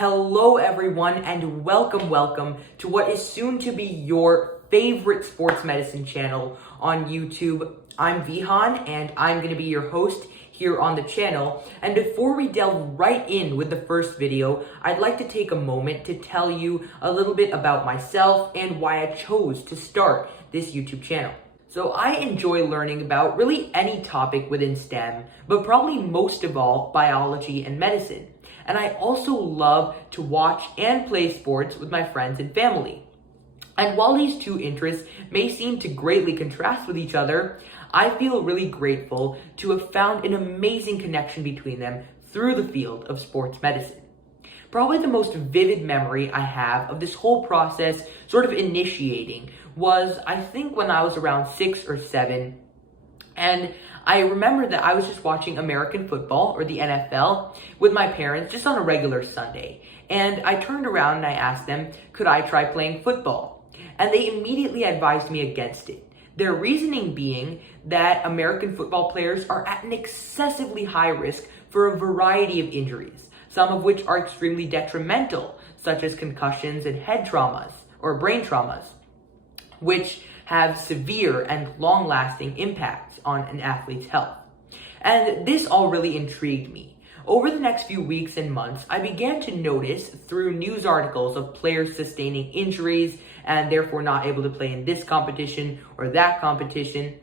Hello everyone and welcome to what is soon to be your favorite sports medicine channel on YouTube. I'm Vihaan and I'm going to be your host here on the channel. And before we delve right in with the first video, I'd like to take a moment to tell you a little bit about myself and why I chose to start this YouTube channel. So I enjoy learning about really any topic within STEM, but probably most of all, biology and medicine. And I also love to watch and play sports with my friends and family. And while these two interests may seem to greatly contrast with each other, I feel really grateful to have found an amazing connection between them through the field of sports medicine. Probably the most vivid memory I have of this whole process sort of initiating was, I think, when I was around 6 or 7. And I remember that I was just watching American football, or the NFL, with my parents just on a regular Sunday. And I turned around and I asked them, could I try playing football? And they immediately advised me against it. Their reasoning being that American football players are at an excessively high risk for a variety of injuries, some of which are extremely detrimental, such as concussions and head traumas, or brain traumas, which have severe and long-lasting impacts on an athlete's health. And this all really intrigued me. Over the next few weeks and months, I began to notice through news articles of players sustaining injuries and therefore not able to play in this competition or that competition.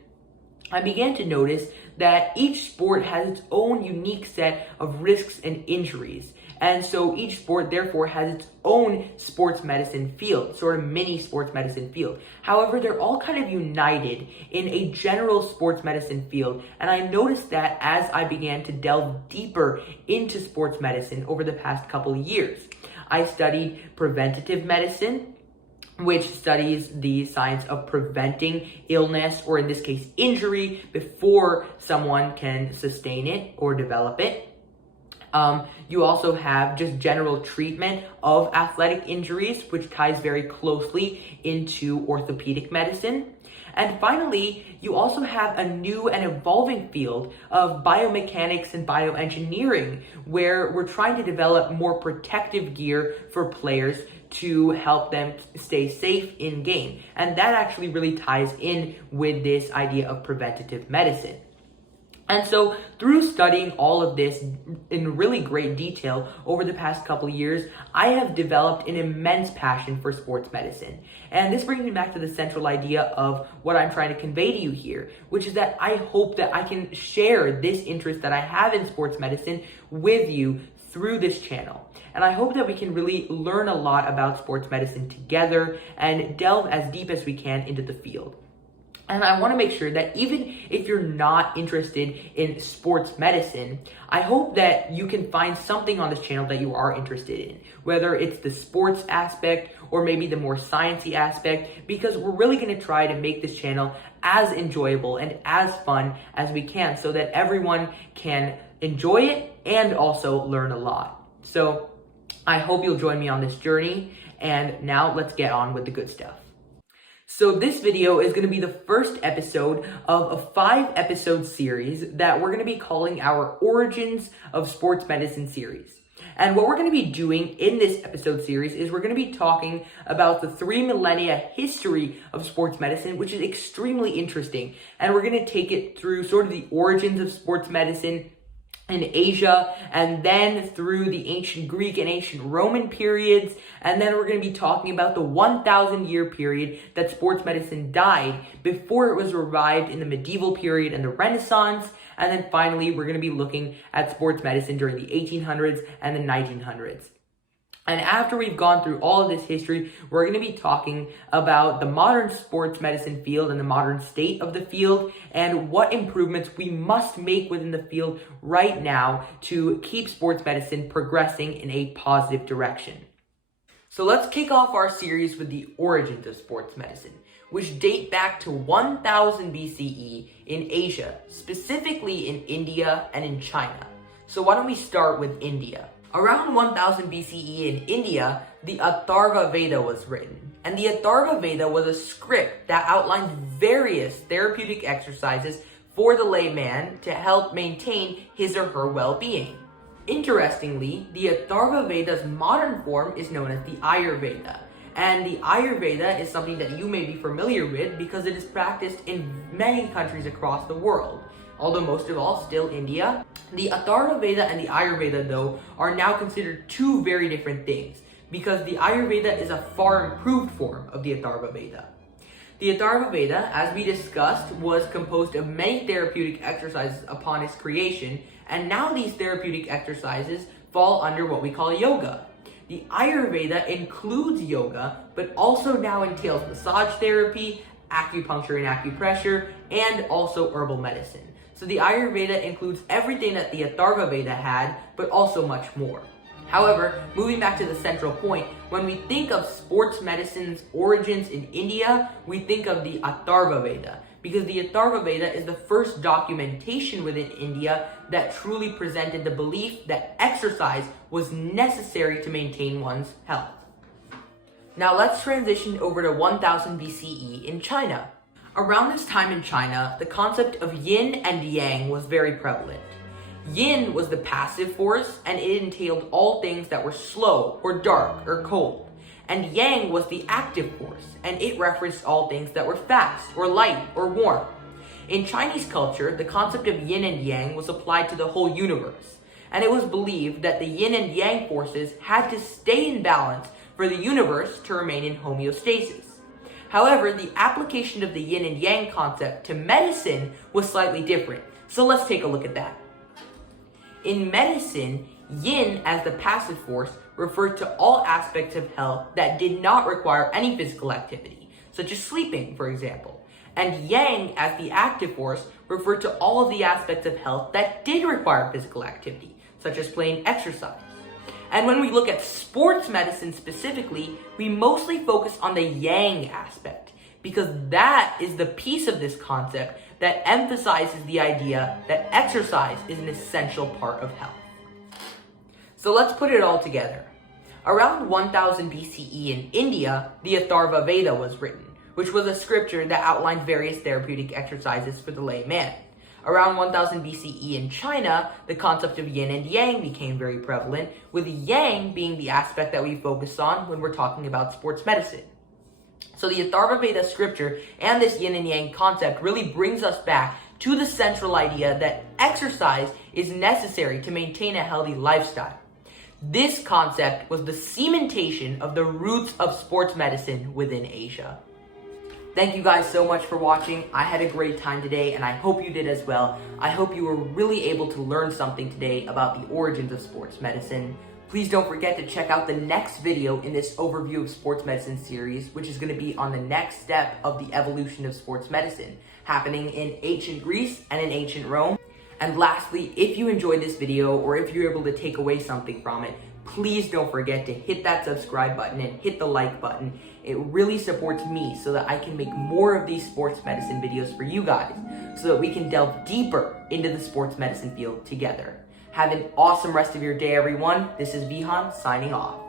I began to notice that each sport has its own unique set of risks and injuries. And so each sport therefore has its own sports medicine field, sort of mini sports medicine field. However, they're all kind of united in a general sports medicine field. And I noticed that as I began to delve deeper into sports medicine over the past couple of years. I studied preventative medicine, which studies the science of preventing illness, or in this case, injury, before someone can sustain it or develop it. You also have just general treatment of athletic injuries, which ties very closely into orthopedic medicine. And finally, you also have a new and evolving field of biomechanics and bioengineering, where we're trying to develop more protective gear for players to help them stay safe in game. And that actually really ties in with this idea of preventative medicine. And so through studying all of this in really great detail over the past couple of years, I have developed an immense passion for sports medicine. And this brings me back to the central idea of what I'm trying to convey to you here, which is that I hope that I can share this interest that I have in sports medicine with you through this channel. And I hope that we can really learn a lot about sports medicine together and delve as deep as we can into the field. And I want to make sure that even if you're not interested in sports medicine, I hope that you can find something on this channel that you are interested in, whether it's the sports aspect or maybe the more sciencey aspect, because we're really going to try to make this channel as enjoyable and as fun as we can so that everyone can enjoy it and also learn a lot. So I hope you'll join me on this journey. And now let's get on with the good stuff. So this video is going to be the first episode of a 5-episode series that we're going to be calling our Origins of Sports Medicine series. And what we're going to be doing in this episode series is we're going to be talking about the 3 millennia history of sports medicine, which is extremely interesting. And we're going to take it through sort of the origins of sports medicine in Asia, and then through the ancient Greek and ancient Roman periods, and then we're going to be talking about the 1,000-year period that sports medicine died before it was revived in the medieval period and the Renaissance, and then finally we're going to be looking at sports medicine during the 1800s and the 1900s. And after we've gone through all of this history, we're going to be talking about the modern sports medicine field and the modern state of the field and what improvements we must make within the field right now to keep sports medicine progressing in a positive direction. So let's kick off our series with the origins of sports medicine, which date back to 1000 BCE in Asia, specifically in India and in China. So why don't we start with India? Around 1000 BCE in India, the Atharva Veda was written. And the Atharva Veda was a script that outlined various therapeutic exercises for the layman to help maintain his or her well-being. Interestingly, the Atharva Veda's modern form is known as the Ayurveda. And the Ayurveda is something that you may be familiar with because it is practiced in many countries across the world, although most of all still India. The Atharva Veda and the Ayurveda, though, are now considered two very different things because the Ayurveda is a far improved form of the Atharva Veda. The Atharva Veda, as we discussed, was composed of many therapeutic exercises upon its creation, and now these therapeutic exercises fall under what we call yoga. The Ayurveda includes yoga, but also now entails massage therapy, acupuncture and acupressure, and also herbal medicine. So the Ayurveda includes everything that the Atharva Veda had, but also much more. However, moving back to the central point, when we think of sports medicine's origins in India, we think of the Atharva Veda, because the Atharva Veda is the first documentation within India that truly presented the belief that exercise was necessary to maintain one's health. Now let's transition over to 1000 BCE in China. Around this time in China, the concept of yin and yang was very prevalent. Yin was the passive force, and it entailed all things that were slow or dark or cold. And yang was the active force, and it referenced all things that were fast or light or warm. In Chinese culture, the concept of yin and yang was applied to the whole universe, and it was believed that the yin and yang forces had to stay in balance for the universe to remain in homeostasis. However, the application of the yin and yang concept to medicine was slightly different, so let's take a look at that. In medicine, yin as the passive force referred to all aspects of health that did not require any physical activity, such as sleeping, for example. And yang as the active force referred to all of the aspects of health that did require physical activity, such as playing exercise. And when we look at sports medicine specifically, we mostly focus on the yang aspect, because that is the piece of this concept that emphasizes the idea that exercise is an essential part of health. So let's put it all together. Around 1000 BCE in India, the Atharva Veda was written, which was a scripture that outlined various therapeutic exercises for the layman. Around 1000 BCE in China, the concept of yin and yang became very prevalent, with yang being the aspect that we focus on when we're talking about sports medicine. So the Atharva Veda scripture and this yin and yang concept really brings us back to the central idea that exercise is necessary to maintain a healthy lifestyle. This concept was the cementation of the roots of sports medicine within Asia. Thank you guys so much for watching. I had a great time today, and I hope you did as well. I hope you were really able to learn something today about the origins of sports medicine. Please don't forget to check out the next video in this overview of sports medicine series, which is going to be on the next step of the evolution of sports medicine, happening in ancient Greece and in ancient Rome. And lastly, if you enjoyed this video, or if you're able to take away something from it, please don't forget to hit that subscribe button and hit the like button. It really supports me so that I can make more of these sports medicine videos for you guys, so that we can delve deeper into the sports medicine field together. Have an awesome rest of your day, everyone. This is Vihaan signing off.